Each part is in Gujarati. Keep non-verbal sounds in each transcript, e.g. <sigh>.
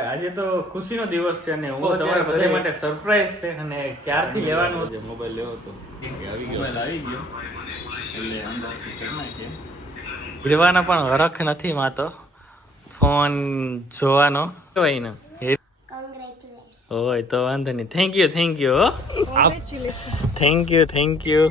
આજે તો ખુશીનો દિવસ છે અને હું તમારા બધા માટે સરપ્રાઈઝ છે અને ક્યારથી લેવાનો છે મોબાઈલ લેવો તો. આવી ગયો આવી ગયો. એટલે કરી પણ હરખ નથી માતો. ફોન જોવાનો. કહેવાય ને હોય તો વાંધો નહીં. Thank you thank you thank you thank you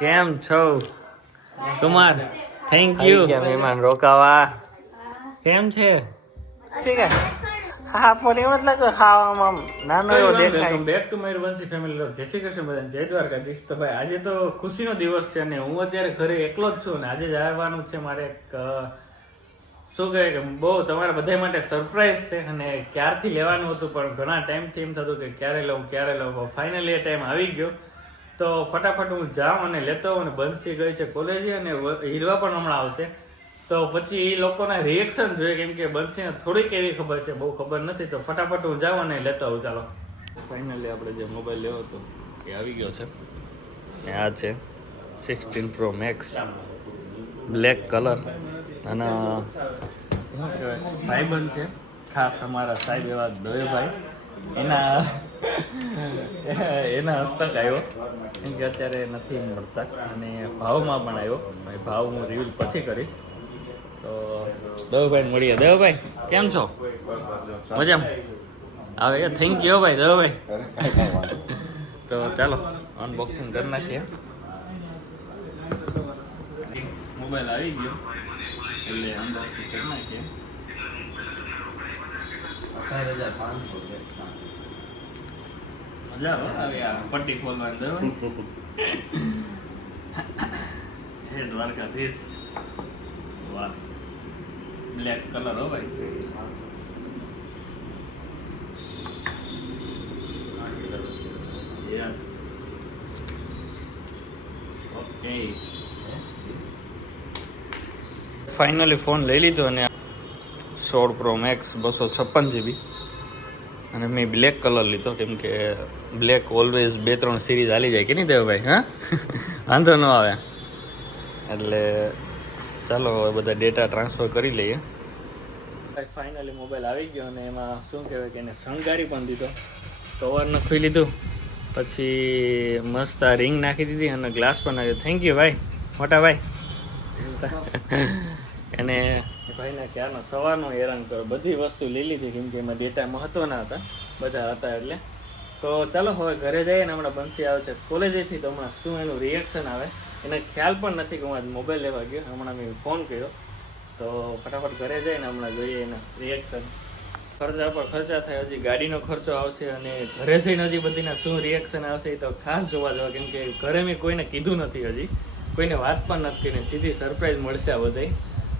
કેમ છો? કુમાર થેન્ક યુ મહેમાન રોકાવા. કેમ છે? ઠીક છે. હા પણ એમ જ લાગે ખાવામાં નાનો એવો દેખાય. Back to my Vanshi family Jai Shri Krishna બધાને જય દ્વારકાધીશ. તો ભાઈ આજે તો ખુશીનો દિવસ છે અને હું અત્યારે ઘરે એકલો જ છું અને આજે જ આવવાનું છે મારે એક શું કહે કે બહુ તમારા બધા માટે સરપ્રાઈઝ છે અને ક્યારથી લેવાનું હતું પણ ઘણા ટાઈમથી એમ થતું કે ક્યારે લઉં ક્યારે લઉં. ફાઇનલી એ ટાઈમ આવી ગયો. તો ફટાફટ હું જાઉં અને લેતો અને બંસી ગઈ છે કોલેજે અને હીરવા પણ હમણાં આવશે. તો પછી એ લોકોના રિએક્શન જોઈએ કેમ કે બંસીને થોડીક એવી ખબર છે બહુ ખબર નથી તો ફટાફટ હું જાઉં અને લેતો હોઉં ચાલો. ફાઇનલી આપણે જે મોબાઈલ લેવો હતો એ આવી ગયો છે. એ આ છે? Sixteen pro max black colour અને શું કહેવાય? ભાઈબંધ છે. ખાસ અમારા સાહેબ એવા દવેભાઈ એના એના હસ્તક આવ્યો. કેમ કે અત્યારે નથી મળતા. અને ભાવમાં પણ આવ્યો. ભાવ હું રિવીલ પછી કરીશ. તો દવેભાઈ મળીએ. દવભાઈ કેમ છો? મજામાં? આવે થેન્ક યુ ભાઈ દવભાઈ. તો ચાલો અનબોક્સિંગ કરી નાખીએ. મોબાઈલ આવી ગયો. એટલે અનબોક્સિંગ કરી નાખીએ. મજા આવે આવી આ પટ્ટી ખોલવાની દવા <laughs> હે દ્વારકાધીશ. વાહ. બ્લેક કલર હો ભાઈ. યસ ઓકે ફાઇનલી ફોન લઈ લીધો અને સોળ પ્રો મેક્સ બસો છપ્પન જીબી અને મેં બ્લેક કલર લીધો, કેમ કે બ્લેક ઓલવેઝ બે ત્રણ સિરીઝ હાલી જાય કે નહીં દેવભાઈ હા? <laughs> વાંધો ન આવે. એટલે ચાલો બધા ડેટા ટ્રાન્સફર કરી લઈએ. ફાઇનલી મોબાઈલ આવી ગયો અને એમાં શું કહેવાય કે એને શણગારી પણ દીધો. કવર નખી લીધું. પછી મસ્ત આ રિંગ નાખી દીધી અને ગ્લાસ પણ નાખ્યો. થેન્ક યુ ભાઈ, મોટા ભાઈ. એને ભાઈને ક્યારનો સવારનો હેરાન કરો બધી વસ્તુ લીલી લીધી કેમ કે એમાં ડેટા મહત્વના હતા, બધા હતા એટલે. તો ચાલો, હવે ઘરે જઈએ ને હમણાં બંસી આવે છે. કોલેજેથી તો હમણાં શું એનું રિએક્શન આવે? એને ખ્યાલ પણ નથી કે હું આજ મોબાઈલ લેવા ગયો. હમણાં મેં ફોન કર્યો. તો ફટાફટ ઘરે જઈને હમણાં જોઈએ એના રિએક્શન ખર્ચા પર ખર્ચા થાય હજી ગાડીનો ખર્ચો આવશે અને ઘરે જઈને હજી બધીના શું રિએક્શન આવશે એ તો ખાસ જોવા જવા કેમ કે ઘરે મેં કોઈને કીધું નથી હજી. કોઈને વાત પણ નથી ને સીધી સરપ્રાઈઝ મળશે આ બધે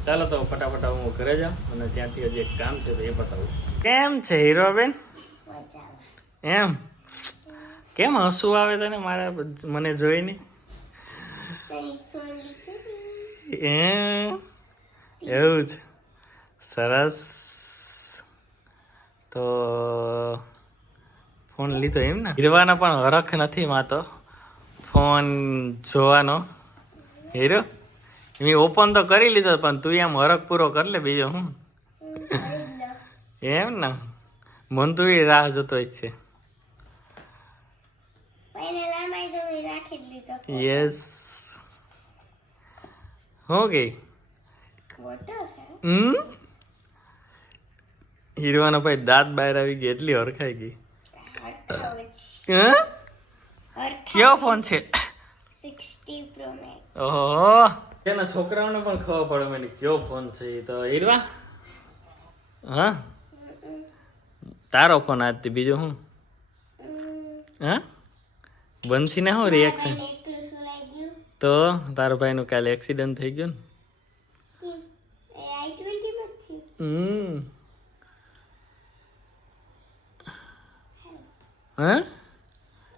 ચાલો તો ફટાફટ હું ઘરે જાઉં અને ત્યાંથી હજી એક કામ છે તો એ બતાવું. કેમ છે હીરોબેન? બેન એમ? કેમ હસવું આવે તને મારા મને જોઈને? એ એવું છે સરસ. તો ફોન લીધો એમ ને? હીરવાનો પણ હરખ નથી માતો ફોન જોવાનો. હીરો મેં ઓપન તો કરી લીધો પણ તું એમ હરખ પૂરો કરી લે બીજો હું. એમ ને? મન તું એ રાહ જોતો જ છે. જ યસ હું ગઈ. હમ? હીરવાનો ભાઈ દાંત બહાર આવી ગઈ એટલી હરખાઈ ગઈ? કયો ફોન છે? ઓહો. એના છોકરાઓને પણ ખબર પડે મને કયો ફોન છે એ તો. હીરવા? હા? તારો ફોન આજથી બીજો હું? હા? બંસીને શું રિએક્શન તો તારો ભાઈનું કાલે એક્સિડન્ટ થઈ ગયો ને? આઈ ટ્વેન્ટી માં થયું હમ હા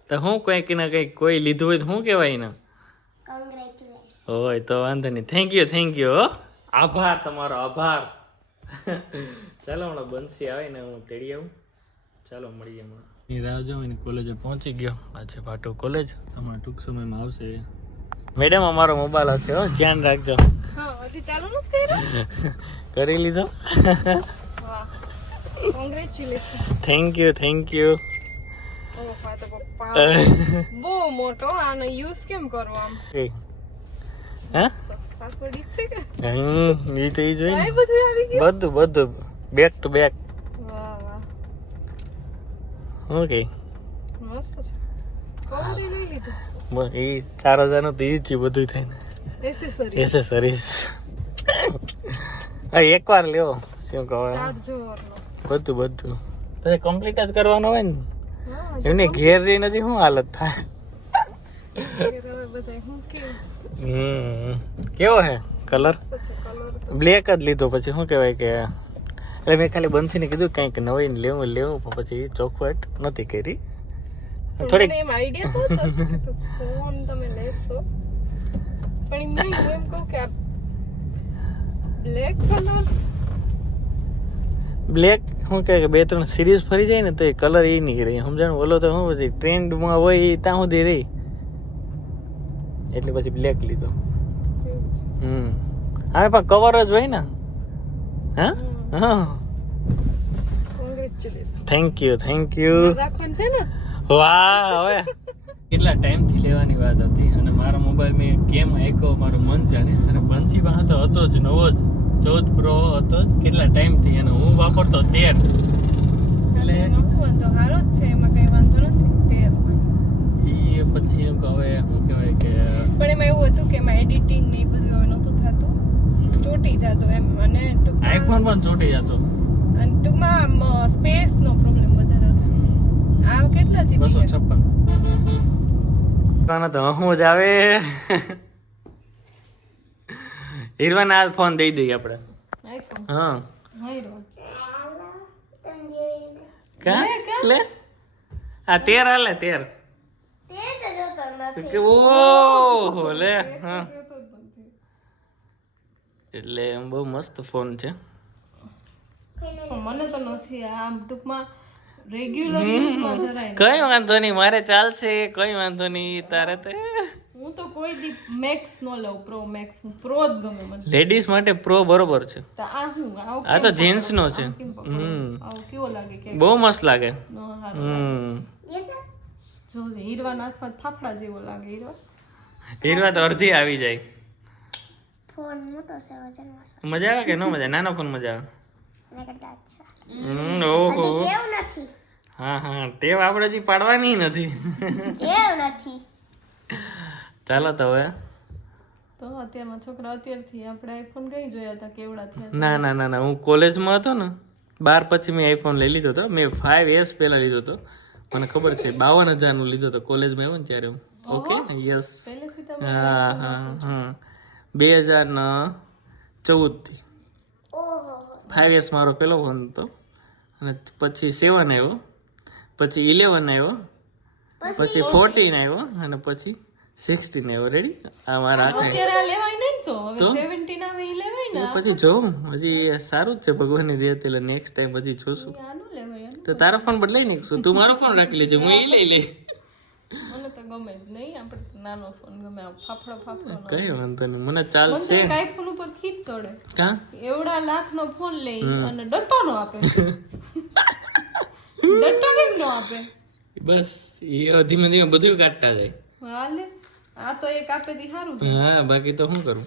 તો હું કંઈક ને કંઈક કોઈ લીધું હોય તો શું કહેવાય ને કોંગ્રેચ્યુલેશન હોય તો વાંધો નહીં. થેન્ક યુ થેન્ક યુ હો. આભાર તમારો આભાર. ચાલો હમણાં બંસી આવે ને હું તેડી આવું. ચાલો મળીએ હમણાં. એ રાહ જો એને કોલેજે પહોંચી ગયો. આ છે પાટો કોલેજ હમણાં ટૂંક સમયમાં આવશે. મેડમ અમારો મોબાઈલ હશે હો. ધ્યાન રાખજો. કરી લીધો? થેન્ક યુ થેન્ક યુ બહુ મોટો આનો યુઝ કેમ કરવો આમ? હા? પાસવર્ડ ઈચ્છે કે? હમ ઈ તો ઈ જોઈ બધું આવી ગયું? બધું બધું. બેક ટુ બેક વાહ વાહ. ઓકે મસ્ત છે. કોણ લઈ લીધું? એ ચાર હજારનું તો એ જ બધું થાય ને એસેસરીઝ હા એકવાર લ્યો શું કહો બધું બધું. પછી કમ્પ્લીટ જ કરવાનું હોય ને? એમને ઘેર જઈ નથી શું હાલત થાય? હમ કેવો હે? કલર બ્લેક જ લીધો પછી શું કહેવાય કે? એટલે મેં ખાલી બંસીને કીધું કંઈક નવી લેવું લેવું પણ પછી ચોખવટ નથી કરી. થોડીક એમ આઈડિયા તો હતો. ફોન તમે લેશો. પણ નહીં એમ કહું કે આ બ્લેક કલર બ્લેક શું કહે કે બે ત્રણ સિરીઝ ફરી જાય ને તો એ કલર એ નહીં રહી. સમજાણું? ઓલો તો શું પછી ટ્રેન્ડમાં હોય એ ત્યાં સુધી રહી. એટલે પછી બ્લેક લીધો. હમ. હા પણ કવર જ હોય ને. હા? હા. થેન્ક યુ થેન્ક યુ રાખવાનું છે ને? વાહ હવે. કેટલા ટાઈમથી લેવાની વાત હતી અને મારો મોબાઈલ મેં કેમ હાંક્યો મારું મન જાણે. અને બંસી પાસે તો હતો જ નવો જ ચૌદ પ્રો હતો જ. કેટલા ટાઈમથી અને હું વાપરતો તેર. એટલે વાંધો સારો જ છે એમાં કઈ વાંધો નથી તેર એ પછી એમ કે હવે શું કહેવાય કે પણ એમાં એવું હતું કે એમાં એડિટિંગ ને એ બધું હવે નહોતું થતું. ચોટી જતો એમ અને આઈફોન પણ ચોટી જતો. અને ટૂંકમાં સ્પેસ નો પ્રોબ્લેમ આ કેટલા બસો જીબી કાના તો હું જ આવે. હિરવાન આ ફોન દઈ દઈએ આપણે. આઈફોન. હા. કા? લે આ તેર હાલે તેર. તે તો જોતો નથી કે ઓહો લે હા. એટલે એમ બહુ મસ્ત ફોન છે. મને તો નથી આમ ટૂંકમાં રેગ્યુલર યુઝમાં જરાય કઈ વાંધો નહીં મારે ચાલશે કઈ વાંધો નહીં તારે તે. હું તો કોઈ દી મેક્સ નો લઉં પ્રો મેક્સ પ્રો જ ગમે મને. લેડીઝ માટે પ્રો બરોબર છે. આ શું આ તો જીન્સ નો છે? હમ. આવું કેવો લાગે કે બહુ મસ્ત લાગે. હમ. જો હીરવા નાથમાં ફાફડા જેવો લાગે હીરવા. હીરવા તો અડધી આવી જાય. ફોન મોટો છે વજન મજા આવે કે ન મજા? નાનો ફોન મજા આવે? એના કરતા અચ્છા. હમ, ઓહો. કેવું નથી. હા હા ટેવ આપણે હજી પાડવાની નથી. કેવું નથી. ચાલો તો હવે. તો અત્યારના છોકરા અત્યારથી આપણે આઈફોન કઈ જોયા હતા કેવડા થયા ના ના ના ના હું કોલેજમાં હતો ને બાર પછી મેં આઈફોન લઈ લીધો હતો. મેં ફાઈવ એસ પહેલા લીધો હતો. મને ખબર છે બાવન હજારનો લીધો હતો કોલેજમાં આવ્યો ને ત્યારે હું. ઓકે યસ હા હા હા બે હજાર ને ચૌદથી. ફાઈવ યર્સ મારો પહેલો ફોન હતો. અને પછી સેવન આવ્યો. પછી ઇલેવન આવ્યો. પછી ફોર્ટીન આવ્યો અને પછી સિક્સટીન આવ્યો. રેડી આ મારા આખા. પછી જોઉં. હજી સારું જ છે ભગવાનની દે એટલે નેક્સ્ટ ટાઈમ હજી જોશું. તો તારો ફોન બદલાઈ નાખશું તું મારો ફોન રાખી લેજે હું એ લઈ લઈ મને તો ગમે જ નહીં આપણે નાનો ફોન ગમે આ ફાફડો ફાફડો કઈ વાંધો નહીં મને ચાલશે મને આઈફોન ઉપર ખીચ ચડે. કા? એવડા લાખ નો ફોન લઈ અને ડટ્ટો નો આપે ડટ્ટો કેમ નો આપે? બસ એ ધીમે ધીમે બધું કાઢતા જાય. હાલે. આ તો એક આપે દી સારું હા બાકી તો શું કરું?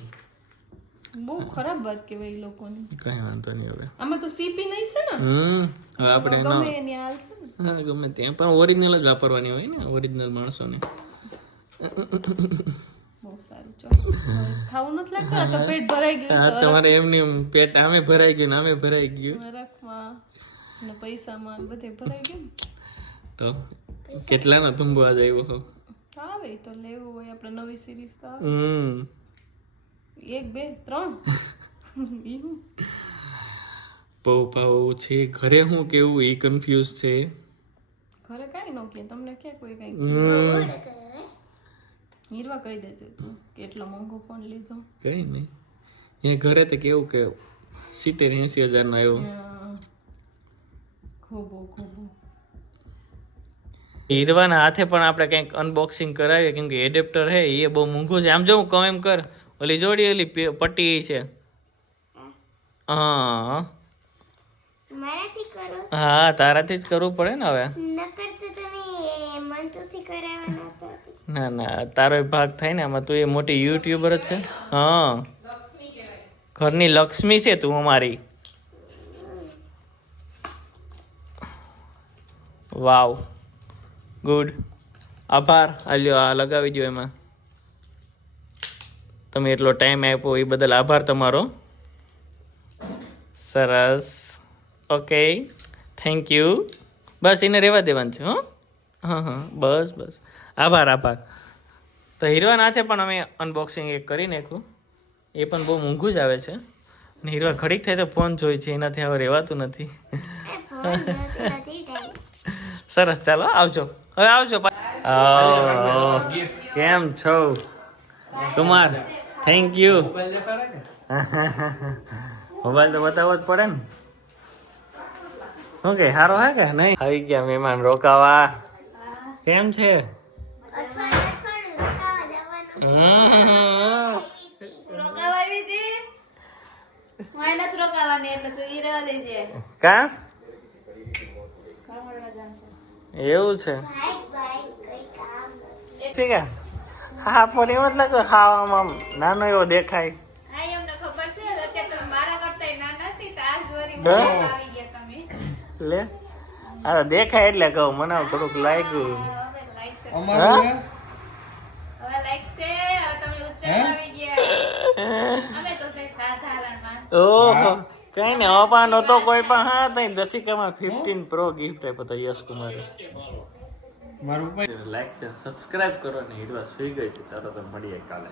બહુ ખરાબ વાત કહેવાય એ લોકોની. કઈ વાંધો નહીં હવે. આમાં તો સીપી નહીં છે ને? હમ હવે આપણે ગમે એની હાલશે ને. હા ગમે ત્યાં. પણ ઓરિજિનલ જ વાપરવાની હોય ને ઓરિજિનલ માણસોને. બહુ સારું ચાલો. ખાવું નથી લાગતું? આ તો પેટ ભરાઈ ગયું હા તમારે એમની પેટ આમે ભરાઈ ગયું ને આમે ભરાઈ ગયું. નરકમાં ને પૈસામાં બધે ભરાઈ ગયું તો કેટલાનો ધુંબો આજ આવ્યો હો? આવે તો લેવું હોય આપણે નવી સિરીઝ તો આવે. હમ. એક બે ત્રણ. <laughs> હું. ભાવ છે. ઘરે હું કેવું? એ કન્ફ્યુઝ છે. ઘરે કાંઈ ન કે તમને કે કોઈ કાંઈ હીરવા કહી દેજો તું કેટલો મોંઘો ફોન લીધો. કઈ નહીં અહીંયા ઘરે તો કેવું કે સિત્તેર એસી હજાર નો આવ્યો ખૂબ ખૂબ. હીરવાના હાથે પણ આપણે કંઈક અનબોક્સિંગ કરાવીએ કેમ કે એડેપ્ટર હે એ બહુ મોંઘું છે. આમ જો હું કહું એમ કર ઓલી જોડી ઓલી પટ્ટી છે. હા. મારાથી કરો? હા તારાથી જ કરવું પડે ને હવે. નકર તો તમે મંતુથી કરાવવાના હતા. ના ના તારો ભાગ થાય ને આમાં. તું એ મોટી યુટ્યુબર જ છે. હા. ઘરની લક્ષ્મી છે તું અમારી. વાવ. ગુડ. આભાર. આલ્યો આ લગાવી દો એમાં. તમે એટલો ટાઈમ આપ્યો એ બદલ આભાર તમારો. સરસ. ઓકે થેન્ક યુ બસ એને રહેવા દેવાનું છે હો. હા હા. બસ બસ. આભાર આભાર. તો હીરવા નાથે પણ અમે અનબોક્સિંગ એક કરી નાખ્યું. એ પણ બહુ મોંઘું જ આવે છે. ને હીરવા ઘડીક થાય તો ફોન જોઈ છે એનાથી હવે રહેવાતું નથી. સરસ. ચાલો આવજો. હવે આવજો. કેમ છો? કુમાર થેન્ક યુ મોબાઈલ તો બતાવવો જ પડે ને. શું કે સારો હે કે નહીં? આવી ગયા મહેમાન રોકાવા. કેમ છે? કા? એવું છે. ઠીક છે હા પણ એમ જ કે ખાવામાં આમ નાનો એવો દેખાય. હા હા. લે? આ તો દેખાય એટલે કહું મને થોડુંક લાગ્યું. હા ઓહો કઈ ને અપાનો તો કોઈ પણ હા તઈ દશિકામાં ફિફ્ટીન પ્રો ગિફ્ટ આપ્યો તો યશ કુમારે મારું લાઈક છે સબસ્ક્રાઇબ કરો ને એડવાન્સ સુઈ ગઈ છે. ચાલો તો મળીએ કાલે.